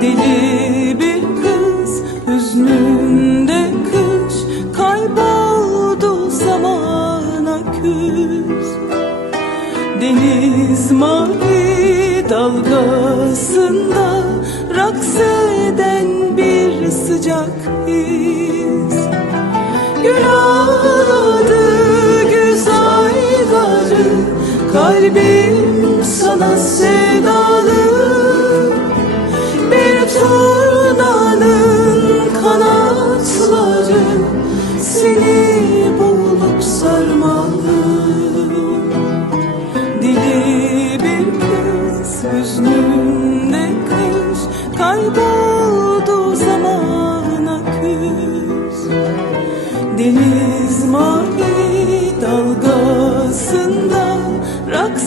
Deli bir kız hüznünde kış Kayboldu zamana küs. Deniz mavi dalgasında Raks eden bir sıcak his Gül ağladı güz Kalbim sana sevdalı seni boğulup sarmalı. Dili bir kız hüznünde kış Kayboldu zamana küs Deniz mavi dalgasında raks